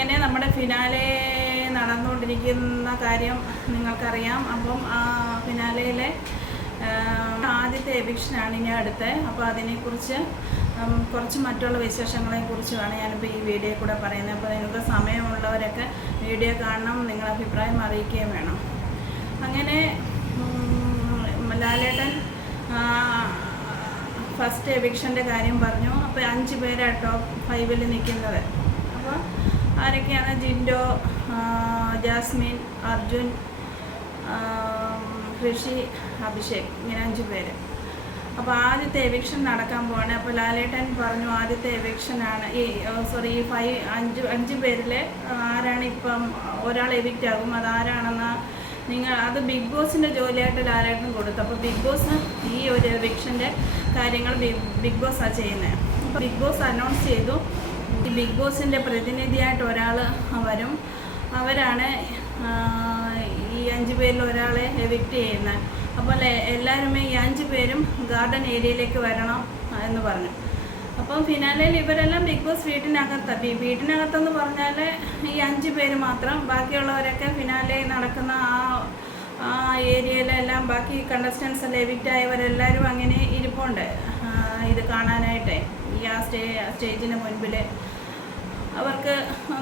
അങ്ങനെ നമ്മുടെ ഫിനാലെ നടന്നുകൊണ്ടിരിക്കുന്ന കാര്യം നിങ്ങൾക്കറിയാം. അപ്പം ഫിനാലയിലെ ആദ്യത്തെ എവിക്ഷനാണ് ഇനി അടുത്തത്. അപ്പോൾ അതിനെക്കുറിച്ച് കുറച്ച് മറ്റുള്ള വിശേഷങ്ങളെക്കുറിച്ചുമാണ് ഞാനിപ്പോൾ ഈ വീഡിയോ കൂടെ പറയുന്നത്. അപ്പോൾ നിങ്ങൾക്ക് സമയമുള്ളവരൊക്കെ വീഡിയോ കാണണം, നിങ്ങളുടെ അഭിപ്രായം അറിയിക്കുകയും വേണം. അങ്ങനെ ലാലേട്ടൻ ഫസ്റ്റ് എവിക്ഷൻ്റെ കാര്യം പറഞ്ഞു. അപ്പോൾ 5 പേരാണ് ടോപ്പ് 5-ൽ നിൽക്കുന്നത്. അപ്പോൾ ആരൊക്കെയാണ്? ജിൻഡോ, ജാസ്മിൻ, അർജുൻ, ഋഷി, അഭിഷേക്, ഇങ്ങനെ 5 പേര്. അപ്പോൾ ആദ്യത്തെ എവിക്ഷൻ നടക്കാൻ പോവാണ്. അപ്പോൾ ലാലേട്ടൻ പറഞ്ഞു ആദ്യത്തെ എവിക്ഷനാണ് ഈ 5 പേരിൽ ആരാണ് ഇപ്പം ഒരാൾ എവിക്റ്റ് ആകും, അതാരാണെന്ന് അത് ബിഗ് ബോസിൻ്റെ ജോലിയായിട്ട് ലാലേട്ടൻ കൊടുത്തു. അപ്പോൾ ബിഗ് ബോസ് ഈ ഒരു എവിക്ഷൻ്റെ കാര്യങ്ങൾ ബിഗ് ബോസാണ് ചെയ്യുന്നത്. അപ്പോൾ ബിഗ് ബോസ് അനൗൺസ് ചെയ്തു ഈ ബിഗ് ബോസിൻ്റെ പ്രതിനിധിയായിട്ട് ഒരാൾ വരും, അവരാണ് ഈ 5 പേരിൽ ഒരാളെ എവിക്റ്റ് ചെയ്യുന്നത്. അപ്പോൾ എല്ലാവരുമേ ഈ 5 പേരും ഗാർഡൻ ഏരിയയിലേക്ക് വരണം എന്ന് പറഞ്ഞു. അപ്പം ഫിനാലയിൽ ഇവരെല്ലാം ബിഗ് ബോസ് വീട്ടിനകത്തെന്ന് പറഞ്ഞാൽ ഈ 5 പേര് മാത്രം. ബാക്കിയുള്ളവരൊക്കെ ഫിനാലെ നടക്കുന്ന ആ ഏരിയയിലെല്ലാം ബാക്കി കണ്ടസ്റ്റൻസ് എല്ലാം എവിക്റ്റ് ആയവരെല്ലാവരും അങ്ങനെ ഇരിപ്പുണ്ട് ഇത് കാണാനായിട്ട്. ഈ സ്റ്റേജിന് മുൻപിൽ അവർക്ക്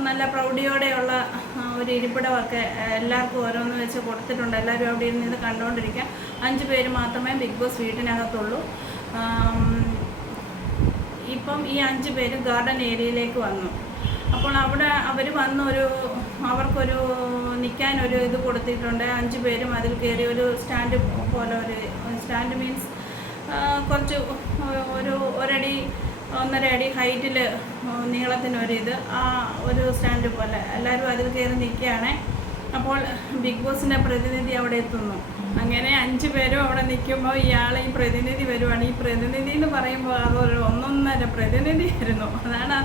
നല്ല പ്രൗഢിയോടെയുള്ള ഒരു ഇരിപ്പിടമൊക്കെ എല്ലാവർക്കും ഓരോന്ന് വെച്ച് കൊടുത്തിട്ടുണ്ട്. എല്ലാവരും അവിടെ ഇരുന്ന് ഇത് കണ്ടുകൊണ്ടിരിക്കുക. 5 പേര് മാത്രമേ ബിഗ് ബോസ് വീട്ടിനകത്തുള്ളൂ. ഇപ്പം ഈ 5 പേര് ഗാർഡൻ ഏരിയയിലേക്ക് വന്നു. അപ്പോൾ അവിടെ അവർ അവർക്കൊരു നിൽക്കാനൊരു ഇത് കൊടുത്തിട്ടുണ്ട്. 5 പേരും അതിൽ കയറി ഒരു സ്റ്റാൻഡ് പോലെ, ഒരു സ്റ്റാൻഡ് മീൻസ് കുറച്ച് ഒരടി 1.5 അടി ഹൈറ്റിൽ നീളത്തിനൊരിത്, ആ ഒരു സ്റ്റാൻഡ് പോലെ എല്ലാവരും അതിൽ കയറി നിൽക്കുകയാണ്. അപ്പോൾ ബിഗ് ബോസിൻ്റെ പ്രതിനിധി അവിടെ എത്തുന്നു. അങ്ങനെ 5 പേരും അവിടെ നിൽക്കുമ്പോൾ ഈ പ്രതിനിധി വരുവാണ്. ഈ പ്രതിനിധി എന്ന് പറയുമ്പോൾ അതൊരു 1.5 പ്രതിനിധിയായിരുന്നു. അതാണ്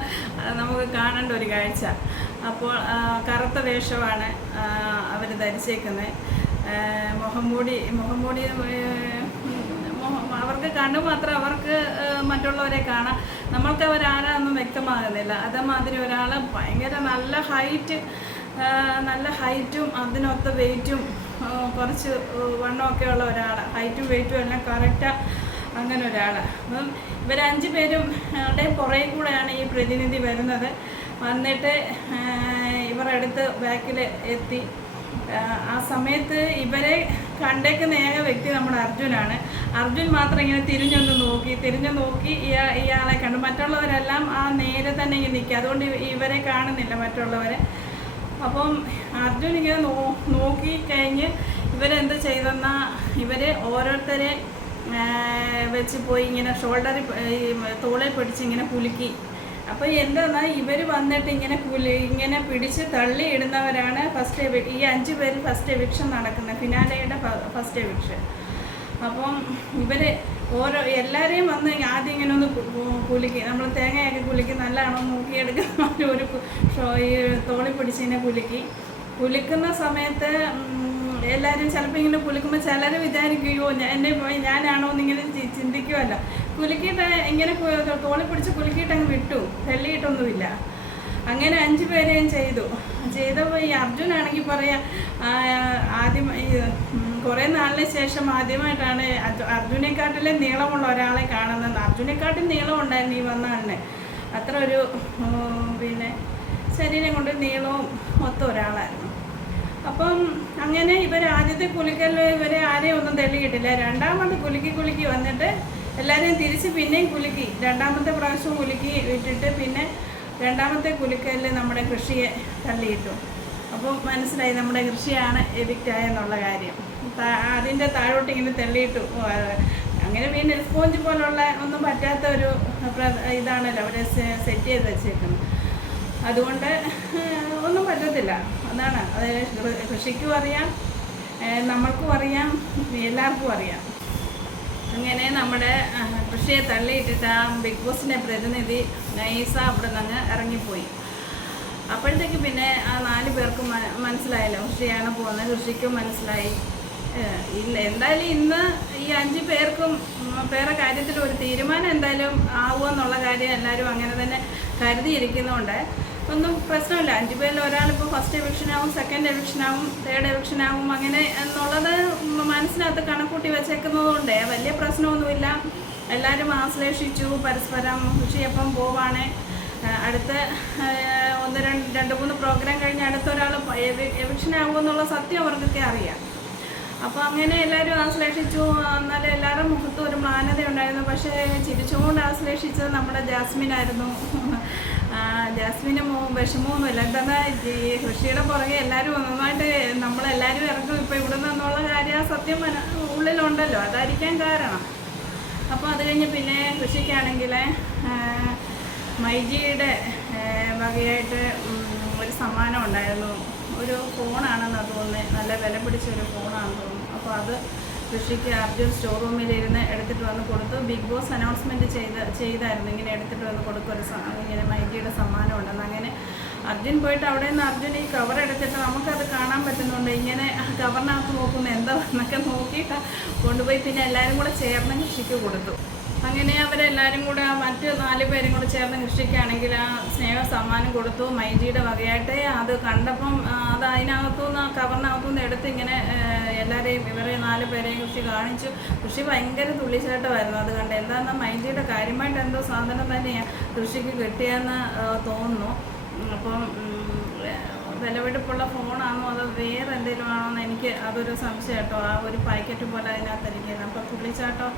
നമുക്ക് കാണേണ്ട ഒരു കാഴ്ച. അപ്പോൾ കറുത്ത വേഷമാണ് അവർ ധരിച്ചേക്കുന്നത്. മുഖംമൂടി അവർക്ക് കണ്ടു മാത്രം അവർക്ക് മറ്റുള്ളവരെ കാണാം. നമ്മൾക്ക് അവരാരാന്നും വ്യക്തമാകുന്നില്ല. അതേമാതിരി ഒരാൾ ഭയങ്കര നല്ല ഹൈറ്റും അതിനൊത്ത വെയിറ്റും കുറച്ച് വണ്ണമൊക്കെ ഉള്ള ഒരാൾ, ഹൈറ്റും വെയിറ്റും എല്ലാം കറക്റ്റാണ്. അങ്ങനെ ഒരാൾ. അപ്പം ഇവർ 5 പേരും പുറകെ കൂടെയാണ് ഈ പ്രതിനിധി വരുന്നത്. വന്നിട്ട് ഇവരടുത്ത് ബാക്കിൽ എത്തി. ആ സമയത്ത് ഇവരെ കണ്ടേക്കുന്ന ഏക വ്യക്തി നമ്മുടെ അർജുനാണ്. അർജുൻ മാത്രം ഇങ്ങനെ തിരിഞ്ഞു നോക്കി ഇയാളെ കണ്ടു. മറ്റുള്ളവരെല്ലാം ആ നേരെ തന്നെ ഇങ്ങനെ നിൽക്കുക. അതുകൊണ്ട് ഇവരെ കാണുന്നില്ല മറ്റുള്ളവരെ. അപ്പം അർജുൻ ഇങ്ങനെ നോക്കിക്കഴിഞ്ഞ് ഇവരെന്ത് ചെയ്തെന്നാൽ ഓരോരുത്തരെ വെച്ച് പോയി ഇങ്ങനെ തോളിൽ പിടിച്ച് ഇങ്ങനെ കുലുക്കി. അപ്പോൾ എന്താണെന്നാൽ ഇവർ വന്നിട്ട് ഇങ്ങനെ പിടിച്ച് തള്ളി ഇടുന്നവരാണ് ഈ 5 പേര് ഫസ്റ്റ് എവിക്ഷൻ നടക്കുന്നത്, ഫിനാലയുടെ ഫസ്റ്റ് എവിക്ഷൻ. അപ്പം എല്ലാവരെയും വന്ന് ആദ്യം ഇങ്ങനെ ഒന്ന് കുലുക്കി, നമ്മൾ തേങ്ങയൊക്കെ കുലുക്കി നല്ലതാണോ നോക്കിയെടുക്കുന്ന ഒരു തോളി പിടിച്ചിങ്ങനെ കുലുക്കുന്ന സമയത്ത് എല്ലാവരും ചിലപ്പോൾ ഇങ്ങനെ കുലുക്കുമ്പോൾ ചിലർ വിചാരിക്കുകയോ ഞാനാണോ എന്നിങ്ങനെ ചിന്തിക്കുമല്ലോ. കുലുക്കിയിട്ട് ഇങ്ങനെ തോളി പിടിച്ച് കുലുക്കിയിട്ട് അങ്ങ് വിട്ടു, തള്ളിയിട്ടൊന്നുമില്ല. അങ്ങനെ 5 പേരെയും ചെയ്തപ്പോൾ ഈ അർജുനാണെങ്കിൽ പറയാം ആദ്യം കുറേ നാളിന് ശേഷം ആദ്യമായിട്ടാണ് അർജുനെക്കാട്ടിലും നീളമുള്ള ഒരാളെ കാണുന്നത്. അർജുനെക്കാട്ടിൽ നീളം ഉണ്ടായിരുന്നു ഈ വന്ന ആളിന്. അത്ര ഒരു ശരീരം കൊണ്ട് നീളവും ഒത്ത ഒരാളായിരുന്നു. അപ്പം അങ്ങനെ ആദ്യത്തെ കുലുക്കലിൽ ഇവരെ ആരെയും ഒന്നും തള്ളിയിട്ടില്ല. രണ്ടാമത്തെ കുലുക്കി വന്നിട്ട് എല്ലാവരെയും തിരിച്ച് പിന്നെയും കുലുക്കി, 2ാമത്തെ പ്രാവശ്യം കുലുക്കി വിട്ടിട്ട് പിന്നെ 2ാമത്തെ കുലുക്കലിൽ നമ്മുടെ കൃഷിയെ തള്ളിയിട്ടു. അപ്പം മനസ്സിലായി നമ്മുടെ കൃഷിയാണ് എവിക്റ്റായെന്നുള്ള കാര്യം. അതിൻ്റെ താഴോട്ട് ഇങ്ങനെ തള്ളിയിട്ടു. അങ്ങനെ പിന്നെ സ്പോഞ്ച് പോലുള്ള ഒന്നും പറ്റാത്ത ഒരു ഇതാണല്ലോ അവരെ സെറ്റ് ചെയ്ത് വെച്ചേക്കുന്നത്. അതുകൊണ്ട് ഒന്നും പറ്റത്തില്ല. അതാണ് കൃഷിക്കും അറിയാം, നമ്മൾക്കും അറിയാം, എല്ലാവർക്കും അറിയാം. അങ്ങനെ നമ്മുടെ കൃഷിയെ തള്ളിയിട്ടിട്ട് ആ ബിഗ് ബോസിൻ്റെ പ്രതിനിധി നൈസ അവിടെ നിന്ന് ഇറങ്ങിപ്പോയി. അപ്പോഴത്തേക്ക് പിന്നെ ആ 4 പേർക്കും മനസ്സിലായല്ലോ കൃഷിയാണ് പോകുന്നത്. കൃഷിക്കും മനസ്സിലായി ഇല്ല, എന്തായാലും ഇന്ന് ഈ 5 പേർക്കും പേരുടെ കാര്യത്തിൽ ഒരു തീരുമാനം എന്തായാലും ആവുമെന്നുള്ള കാര്യം എല്ലാവരും അങ്ങനെ തന്നെ കരുതിയിരിക്കുന്നതുകൊണ്ട് ഒന്നും പ്രശ്നമില്ല. 5 പേരിൽ ഒരാളിപ്പോൾ ഫസ്റ്റ് എവിക്ഷനാവും, സെക്കൻഡ് എവിക്ഷനാവും, തേർഡ് എവിക്ഷനാവും, അങ്ങനെ എന്നുള്ളത് മനസ്സിനകത്ത് കണക്കൂട്ടി വെച്ചേക്കുന്നതുകൊണ്ട് വലിയ പ്രശ്നമൊന്നുമില്ല. എല്ലാവരും ആശ്ലേഷിച്ചു പരസ്പരം. കൃഷിയപ്പം പോവാണ്. അടുത്ത 2-3 പ്രോഗ്രാം കഴിഞ്ഞ് അടുത്തൊരാൾ എവിക്ഷനാവുമെന്നുള്ള സത്യം അവർക്കൊക്കെ അറിയാം. അപ്പോൾ അങ്ങനെ എല്ലാവരും ആശ്ലേഷിച്ചു. എന്നാലും എല്ലാവരുടെ മുഖത്തും ഒരു മ്ലാനത ഉണ്ടായിരുന്നു. പക്ഷേ ചിരിച്ചുകൊണ്ട് ആശ്ലേഷിച്ചത് നമ്മുടെ ജാസ്മിനായിരുന്നു. ജാസ്മിന് വിഷമമൊന്നുമില്ല. എന്താ ഈ കൃഷിയുടെ പുറകെ എല്ലാവരും നന്നായിട്ട് നമ്മളെല്ലാവരും ഇറങ്ങും ഇപ്പോൾ ഇവിടെ നിന്നുള്ള കാര്യം ആ സത്യം ഉള്ളിലുണ്ടല്ലോ, അതായിരിക്കാൻ കാരണം. അപ്പോൾ അത് കഴിഞ്ഞ് പിന്നെ കൃഷിക്കാണെങ്കിൽ മൈജിയുടെ വകയായിട്ട് ഒരു സമ്മാനം ഉണ്ടായിരുന്നു. ഒരു ഫോണാണെന്നാണ് തോന്നുന്നത്, നല്ല വില പിടിച്ചൊരു ഫോണാണെന്ന് തോന്നുന്നു. അപ്പോൾ അത് കൃഷിക്ക് അർജുൻ സ്റ്റോർ റൂമിലിരുന്ന് എടുത്തിട്ട് വന്ന് കൊടുത്തു. ബിഗ് ബോസ് അനൗൺസ്മെൻറ്റ് ചെയ്തായിരുന്നു ഇങ്ങനെ എടുത്തിട്ട് വന്ന് കൊടുക്കൊരു ഇങ്ങനെ മൈജിയുടെ സമ്മാനം ഉണ്ടെന്ന്. അങ്ങനെ അർജുൻ പോയിട്ട് അവിടെ നിന്ന് അർജുൻ ഈ കവർ എടുത്തിട്ട് നമുക്കത് കാണാൻ പറ്റുന്നുണ്ട്. ഇങ്ങനെ കവറിനകത്ത് നോക്കുന്നു എന്താ എന്നൊക്കെ നോക്കിയിട്ട് കൊണ്ടുപോയി പിന്നെ എല്ലാവരും കൂടെ ചേർന്ന് കൃഷിക്ക് കൊടുത്തു. അങ്ങനെ അവരെല്ലാവരും കൂടെ മറ്റ് 4 പേരും കൂടെ ചേർന്ന് കൃഷിക്കാണെങ്കിൽ ആ സ്നേഹ സമ്മാനം കൊടുത്തു മൈജിയുടെ വകയായിട്ട്. അത് കണ്ടപ്പം അത് അതിനകത്തുനിന്ന് കവറിനകത്തുനിന്ന് എടുത്ത് ഇങ്ങനെ എല്ലാവരെയും ഇവരെ 4 പേരെയും കൃഷി കാണിച്ചു. കൃഷി ഭയങ്കര തുള്ളിച്ചാട്ടമായിരുന്നു അത് കണ്ട്. എന്താണെന്നാൽ മൈജിയുടെ കാര്യമായിട്ട് എന്തോ സാധനം തന്നെയാണ് കൃഷിക്ക് കിട്ടിയെന്ന് തോന്നുന്നു. അപ്പം വിലപിടിപ്പുള്ള ഫോണാണോ അതോ വേറെ എന്തെങ്കിലും ആണോ എന്ന് എനിക്ക് അതൊരു സംശയം കേട്ടോ. ആ ഒരു പാക്കറ്റ് പോലെ അതിനകത്ത് ഇരിക്കുന്നത്. അപ്പോൾ തുള്ളിച്ചാട്ടം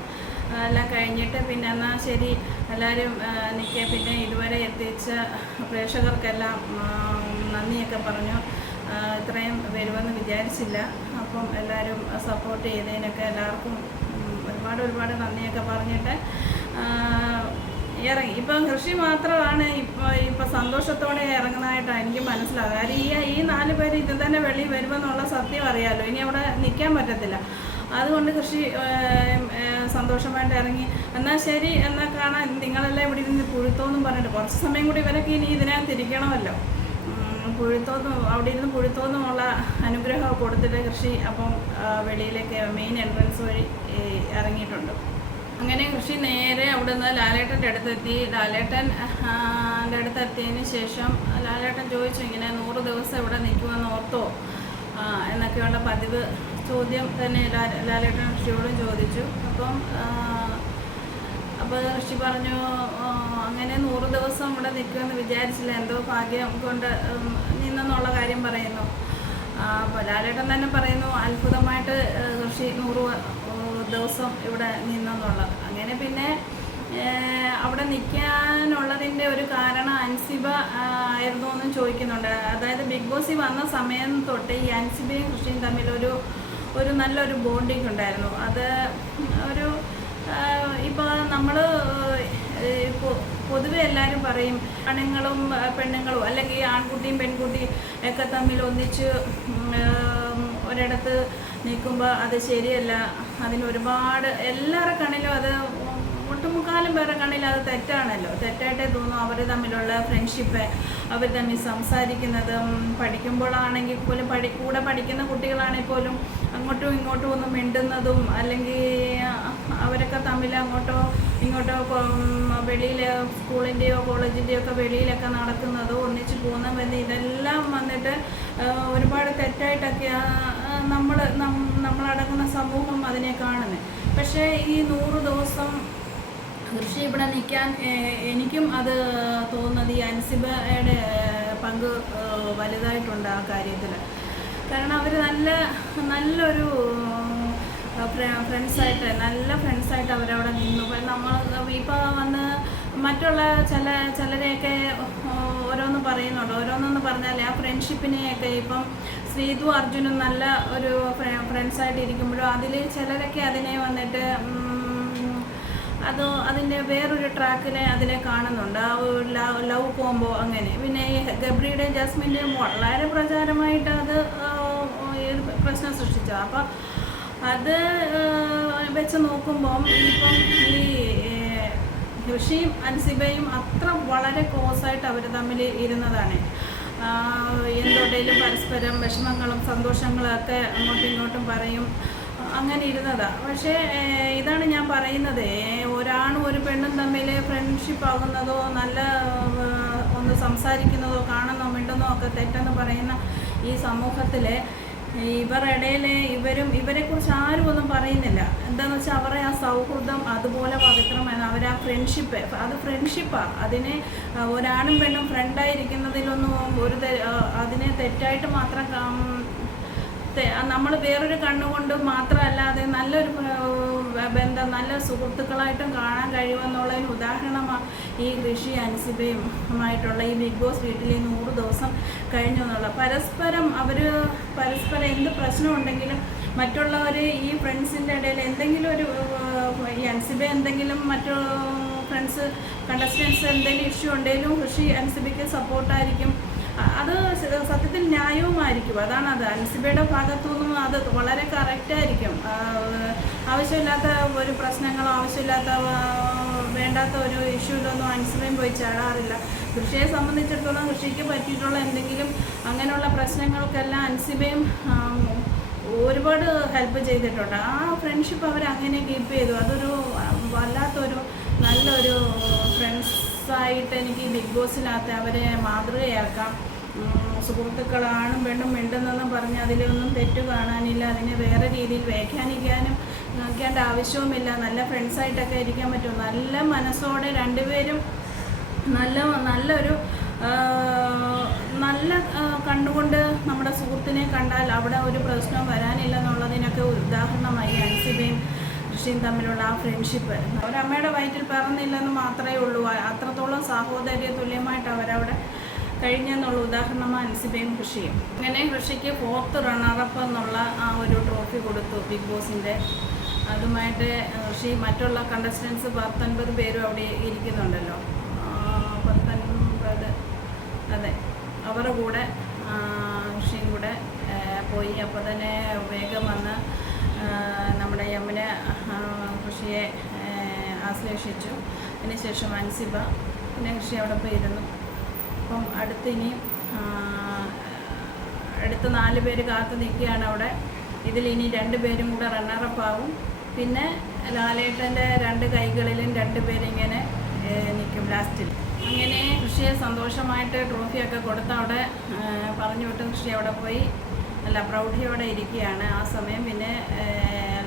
എല്ലാം കഴിഞ്ഞിട്ട് പിന്നെ എന്നാൽ ശരി എല്ലാവരും നിൽക്കുക. പിന്നെ ഇതുവരെ എത്തിച്ച പ്രേക്ഷകർക്കെല്ലാം നന്ദിയൊക്കെ പറഞ്ഞു. ഇത്രയും വരുമെന്ന് വിചാരിച്ചില്ല. അപ്പം എല്ലാവരും സപ്പോർട്ട് ചെയ്തതിനൊക്കെ എല്ലാവർക്കും ഒരുപാട് നന്ദിയൊക്കെ പറഞ്ഞിട്ട് ഇറങ്ങി. ഇപ്പം കൃഷി മാത്രമാണ് ഇപ്പം സന്തോഷത്തോടെ ഇറങ്ങുന്നതായിട്ടാണ് എനിക്ക് മനസ്സിലാകുക. കാര്യം ഈ 4 പേര് ഇത് തന്നെ വെളിയിൽ വരുമെന്നുള്ള സത്യം അറിയാമല്ലോ. ഇനി അവിടെ നിൽക്കാൻ പറ്റത്തില്ല. അതുകൊണ്ട് കൃഷി സന്തോഷമായിട്ട് ഇറങ്ങി. എന്നാൽ ശരി, എന്നാൽ കാണാൻ നിങ്ങളെല്ലാം ഇവിടെ ഇരുന്ന് പുഴുത്തോന്നും പറഞ്ഞിട്ട് കുറച്ച് സമയം കൂടി ഇവരൊക്കെ ഇനി ഇതിനകത്ത് ഇരിക്കണമല്ലോ. അവിടെ ഇരുന്ന് പുഴുത്തോന്നുമുള്ള അനുഗ്രഹം കൊടുത്തിട്ട് കൃഷി അപ്പം വെളിയിലേക്ക് മെയിൻ എൻട്രൻസ് വഴി ഇറങ്ങിയിട്ടുണ്ട്. അങ്ങനെ കൃഷി നേരെ അവിടെ നിന്ന് ലാലേട്ടൻ്റെ അടുത്തെത്തി. ലാലേട്ടൻ്റെ അടുത്തെത്തിയതിന് ശേഷം ലാലേട്ടൻ ചോദിച്ചു ഇങ്ങനെ 100 ദിവസം ഇവിടെ നിൽക്കുമെന്ന് ഓർത്തോ എന്നൊക്കെയുള്ള പതിവ് ചോദ്യം തന്നെ ലാലേട്ടൻ കൃഷിയോടും ചോദിച്ചു. അപ്പോൾ കൃഷി പറഞ്ഞു അങ്ങനെ 100 ദിവസം ഇവിടെ നിൽക്കുമെന്ന് വിചാരിച്ചില്ല, എന്തോ ഭാഗ്യം കൊണ്ട് നിന്നെന്നുള്ള കാര്യം പറയുന്നു. അപ്പോൾ ലാലേട്ടൻ തന്നെ പറയുന്നു അത്ഭുതമായിട്ട് കൃഷി 100 ദിവസം ഇവിടെ നിന്നെന്നുള്ളത്. അങ്ങനെ പിന്നെ അവിടെ നിൽക്കാനുള്ളതിൻ്റെ ഒരു കാരണം അൻസിബ ആയിരുന്നു എന്നും ചോദിക്കുന്നുണ്ട്. അതായത് ബിഗ് ബോസിൽ വന്ന സമയം തൊട്ട് ഈ അൻസിബയും കൃഷിയും തമ്മിൽ ഒരു നല്ലൊരു ബോണ്ടിങ് ഉണ്ടായിരുന്നു. അത് ഒരു ഇപ്പോൾ നമ്മൾ പൊതുവെ എല്ലാവരും പറയും ആണുങ്ങളും പെണ്ണുങ്ങളും അല്ലെങ്കിൽ ആൺകുട്ടിയും പെൺകുട്ടിയും ഒക്കെ തമ്മിൽ ഒന്നിച്ച് ഒരിടത്ത് നിൽക്കുമ്പോൾ അത് ശരിയല്ല. അതിനൊരുപാട് എല്ലാവരുടെ കണ്ണിലും അത് ഒട്ടുമുക്കാലും പേരുടെ കണ്ണിലും അത് തെറ്റാണല്ലോ. തെറ്റായിട്ടേ തോന്നും. അവർ തമ്മിലുള്ള ഫ്രണ്ട്ഷിപ്പ്, അവർ തമ്മിൽ സംസാരിക്കുന്നതും പഠിക്കുമ്പോഴാണെങ്കിൽ പോലും കൂടെ പഠിക്കുന്ന കുട്ടികളാണെങ്കിൽ പോലും അങ്ങോട്ടും ഇങ്ങോട്ടും ഒന്ന് മിണ്ടുന്നതും അല്ലെങ്കിൽ അവരൊക്കെ തമ്മിൽ അങ്ങോട്ടോ ഇങ്ങോട്ടോ വെളിയിൽ സ്കൂളിൻ്റെയോ കോളേജിൻ്റെയോ ഒക്കെ വെളിയിലൊക്കെ നടക്കുന്നതോ ഒന്നിച്ച് പോകുന്നതെന്ന് ഇതെല്ലാം വന്നിട്ട് ഒരുപാട് തെറ്റായിട്ടൊക്കെ നമ്മളടങ്ങുന്ന സമൂഹം അതിനെ കാണുന്നത്. പക്ഷേ ഈ 100 ദിവസം കൃഷി ഇവിടെ നിൽക്കാൻ എനിക്കും അത് തോന്നുന്നത് ഈ അൻസിബയുടെ പങ്ക് വലുതായിട്ടുണ്ട് ആ കാര്യത്തിൽ. കാരണം അവർ നല്ലൊരു ഫ്രണ്ട്സായിട്ട് അവരവിടെ നിന്നു. നമ്മൾ ഇപ്പോൾ വന്ന് മറ്റുള്ള ചിലരെയൊക്കെ ഓരോന്ന് പറയുന്നുണ്ട്. ഓരോന്നെന്ന് പറഞ്ഞാൽ ആ ഫ്രണ്ട്ഷിപ്പിനെയൊക്കെ ഇപ്പം ശ്രീതു അർജുനും നല്ല ഒരു ഫ്രണ്ട്സായിട്ട് ഇരിക്കുമ്പോഴും അതിൽ ചിലരൊക്കെ അതിനെ വന്നിട്ട് അതിൻ്റെ വേറൊരു ട്രാക്കിനെ അതിനെ കാണുന്നുണ്ട്. ആ ഒരു ലവ് കോംബോ അങ്ങനെ. പിന്നെ ഈ ഗബ്രിയുടെയും ജാസ്മിൻ്റെയും വളരെ പ്രചാരമായിട്ട് അത് പ്രശ്നം സൃഷ്ടിച്ചു. അപ്പോൾ അത് വെച്ച് നോക്കുമ്പം ഇപ്പം ഈ കൃഷിയും അൻസിബയും അത്ര വളരെ ക്ലോസായിട്ട് അവർ തമ്മിൽ ഇരുന്നതാണ്. എന്തുണ്ടെങ്കിലും പരസ്പരം വിഷമങ്ങളും സന്തോഷങ്ങളും ഒക്കെ അങ്ങോട്ടും ഇങ്ങോട്ടും പറയും. അങ്ങനെ ഇരുന്നതാണ്. പക്ഷേ ഇതാണ് ഞാൻ പറയുന്നത്, ഒരാണും ഒരു പെണ്ണും തമ്മിൽ ഫ്രണ്ട്ഷിപ്പ് ആകുന്നതോ നല്ല ഒന്ന് സംസാരിക്കുന്നതോ കാണുന്നോ മിണ്ടുന്നോ ഒക്കെ തെറ്റെന്ന് പറയുന്ന ഈ സമൂഹത്തിൽ ഇവരുടെ ഇടയിൽ ഇവരെക്കുറിച്ച് ആരും ഒന്നും പറയുന്നില്ല. എന്താണെന്ന് വെച്ചാൽ അവരുടെ ആ സൗഹൃദം അതുപോലെ പവിത്രമാണ്. അവരാ ഫ്രണ്ട്ഷിപ്പ്, അത് ഫ്രണ്ട്ഷിപ്പാണ്. അതിനെ ഒരാണും പെണ്ണും ഫ്രണ്ടായിരിക്കുന്നതിലൊന്നും അതിനെ തെറ്റായിട്ട് മാത്രം നമ്മൾ വേറൊരു കണ്ണുകൊണ്ട് മാത്രമല്ലാതെ നല്ലൊരു ബന്ധം, നല്ല സുഹൃത്തുക്കളായിട്ടും കാണാൻ കഴിയുമെന്നുള്ളതിന് ഉദാഹരണമാണ് ഈ ഋഷി അൻസിബയുമായിട്ടുള്ള ഈ ബിഗ് ബോസ് വീട്ടിൽ 100 ദിവസം കഴിഞ്ഞു എന്നുള്ള. പരസ്പരം എന്ത് പ്രശ്നമുണ്ടെങ്കിലും മറ്റുള്ളവർ ഈ ഫ്രണ്ട്സിൻ്റെ ഇടയിൽ എന്തെങ്കിലും ഈ അൻസിബ എന്തെങ്കിലും മറ്റു ഫ്രണ്ട്സ് കണ്ടസ്റ്റൻസ് എന്തെങ്കിലും ഇഷ്യൂ ഉണ്ടെങ്കിലും ഋഷി അൻസിബയ്ക്ക് സപ്പോർട്ടായിരിക്കും. അത് സത്യത്തിൽ ന്യായവുമായിരിക്കും. അത് അൻസിബയുടെ ഭാഗത്തുനിന്നും അത് വളരെ കറക്റ്റായിരിക്കും. ആവശ്യമില്ലാത്ത ഒരു പ്രശ്നങ്ങളോ ആവശ്യമില്ലാത്ത വേണ്ടാത്ത ഒരു ഇഷ്യൂലൊന്നും അൻസിബയും പോയി ചാടാറില്ല. ഋഷിയെ സംബന്ധിച്ചിടത്തോളം ഋഷിക്ക് പറ്റിയിട്ടുള്ള എന്തെങ്കിലും അങ്ങനെയുള്ള പ്രശ്നങ്ങൾക്കെല്ലാം അൻസിബയും ഒരുപാട് ഹെൽപ്പ് ചെയ്തിട്ടുണ്ട്. ആ ഫ്രണ്ട്ഷിപ്പ് അവരങ്ങനെ കീപ്പ് ചെയ്തു. അതൊരു വല്ലാത്തൊരു നല്ലൊരു ഫ്രണ്ട്സായിട്ട് എനിക്ക് ബിഗ് ബോസിനകത്ത് അവരെ മാതൃകയാക്കാം. സുഹൃത്തുക്കളാണും പെണ്ണും മിണ്ടുന്നെന്നും പറഞ്ഞ് അതിലൊന്നും തെറ്റ് കാണാനില്ല. അതിനെ വേറെ രീതിയിൽ വ്യാഖ്യാനിക്കേണ്ട ആവശ്യവുമില്ല. നല്ല ഫ്രണ്ട്സായിട്ടൊക്കെ ഇരിക്കാൻ പറ്റും. നല്ല മനസ്സോടെ രണ്ടുപേരും നല്ലൊരു നല്ല കണ്ടുകൊണ്ട് നമ്മുടെ സുഹൃത്തിനെ കണ്ടാൽ അവിടെ ഒരു പ്രശ്നവും വരാനില്ല എന്നുള്ളതിനൊക്കെ ഉദാഹരണമായി അൻസിബയും ഋഷിയും തമ്മിലുള്ള ആ ഫ്രണ്ട്ഷിപ്പ്. അവരമ്മയുടെ വയറ്റിൽ പിറന്നില്ലെന്ന് മാത്രമേ ഉള്ളൂ. അത്രത്തോളം സാഹോദര്യ തുല്യമായിട്ട് അവരവിടെ കഴിഞ്ഞെന്നുള്ള ഉദാഹരണമാണ് അൻസിബയും ഋഷിയും. അങ്ങനെ ഋഷിക്ക് 4th റണ്ണറപ്പ് എന്നുള്ള ആ ഒരു ട്രോഫി കൊടുത്തു ബിഗ് ബോസിൻ്റെ. അതുമായിട്ട് ഋഷി മറ്റുള്ള കണ്ടസ്റ്റൻസ് 19 പേരും അവിടെ ഇരിക്കുന്നുണ്ടല്ലോ, 19, അതെ, അവരുടെ കൂടെ ഋഷിയും കൂടെ പോയി. അപ്പോൾ തന്നെ വേഗം വന്ന് നമ്മുടെ യമുന ഋഷിയെ ആശ്ലേഷിച്ചു. അതിനുശേഷം അൻസിബ, പിന്നെ ഋഷി അവിടെ പോയിരുന്നു. അപ്പം അടുത്ത് 4 പേര് കാത്തു നിൽക്കുകയാണ് അവിടെ. ഇതിലിനി 2 പേരും കൂടെ റണ്ണറപ്പാവും. പിന്നെ ലാലേട്ടൻ്റെ 2 കൈകളിലും 2 പേരിങ്ങനെ നിൽക്കും ലാസ്റ്റിൽ. അങ്ങനെ ഋഷിയെ സന്തോഷമായിട്ട് ട്രോഫിയൊക്കെ കൊടുത്ത് അവിടെ പറഞ്ഞു വിട്ട് ഋഷി അവിടെ പോയി നല്ല പ്രൗഢിയോടെ ഇരിക്കുകയാണ് ആ സമയം. പിന്നെ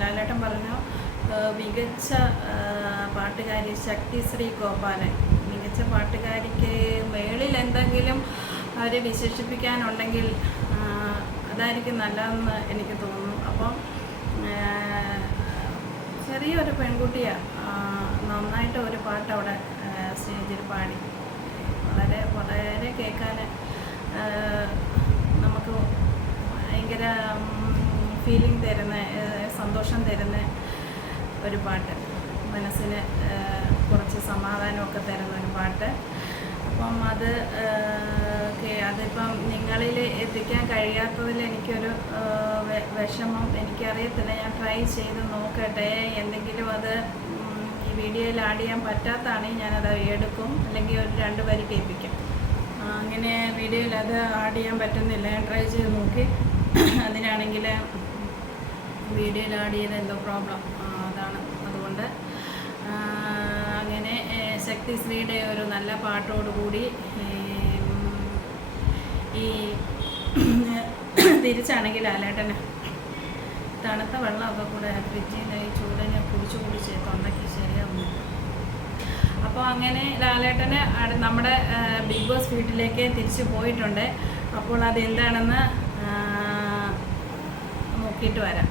ലാലേട്ടൻ പറഞ്ഞു, മികച്ച പാട്ടുകാരി ശക്തിശ്രീ ഗോപാലൻ, മികച്ച പാട്ടുകാരിക്ക് മേളിൽ എന്തെങ്കിലും അവർ വിശേഷിപ്പിക്കാനുണ്ടെങ്കിൽ അതായിരിക്കും നല്ലതെന്ന് എനിക്ക് തോന്നുന്നു. അപ്പം ചെറിയൊരു പെൺകുട്ടിയാണ്, നന്നായിട്ട് ഒരു പാട്ട് അവിടെ സ്റ്റേജിൽ പാടി. വളരെ വളരെ കേൾക്കാൻ നമുക്ക് ഭയങ്കര ഫീലിംഗ് തരുന്ന, സന്തോഷം തരുന്ന ഒരു പാട്ട്, മനസ്സിന് കുറച്ച് സമാധാനമൊക്കെ തരുന്ന ഒരു പാട്ട്. അപ്പം അതിപ്പം നിങ്ങളിൽ എത്തിക്കാൻ കഴിയാത്തതിൽ എനിക്കൊരു വിഷമം. എനിക്കറിയത്തില്ല, ഞാൻ ട്രൈ ചെയ്ത് നോക്കട്ടെ. എന്തെങ്കിലും അത് ഈ വീഡിയോയിൽ ആഡ് ചെയ്യാൻ പറ്റാത്തതാണെങ്കിൽ ഞാനത് എടുക്കും, അല്ലെങ്കിൽ ഒരു 2 വരി കേൾപ്പിക്കും. അങ്ങനെ വീഡിയോയിൽ അത് ആഡ് ചെയ്യാൻ പറ്റുന്നില്ല, ഞാൻ ട്രൈ ചെയ്ത് നോക്കി. അതിനാണെങ്കിൽ വീഡിയോയിൽ ആഡ് ചെയ്ത എന്തോ പ്രോബ്ലം അതാണ്. അതുകൊണ്ട് അങ്ങനെ ശക്തിശ്രീയുടെ ഒരു നല്ല പാട്ടോടുകൂടി ഈ തിരിച്ചാണെങ്കിൽ ലാലേട്ടന് തണുത്ത വെള്ളമൊക്കെ കൂടെ ഫ്രിഡ്ജിൽ ഈ ചൂടിനെ കുടിച്ച് തൊണ്ടയ്ക്ക് ശരിയാവുന്നു. അപ്പോൾ അങ്ങനെ ലാലേട്ടന് നമ്മുടെ ബിഗ് ബോസ് വീട്ടിലേക്ക് തിരിച്ചു പോയിട്ടുണ്ട്. അപ്പോൾ അതെന്താണെന്ന് നോക്കിയിട്ട് വരാം.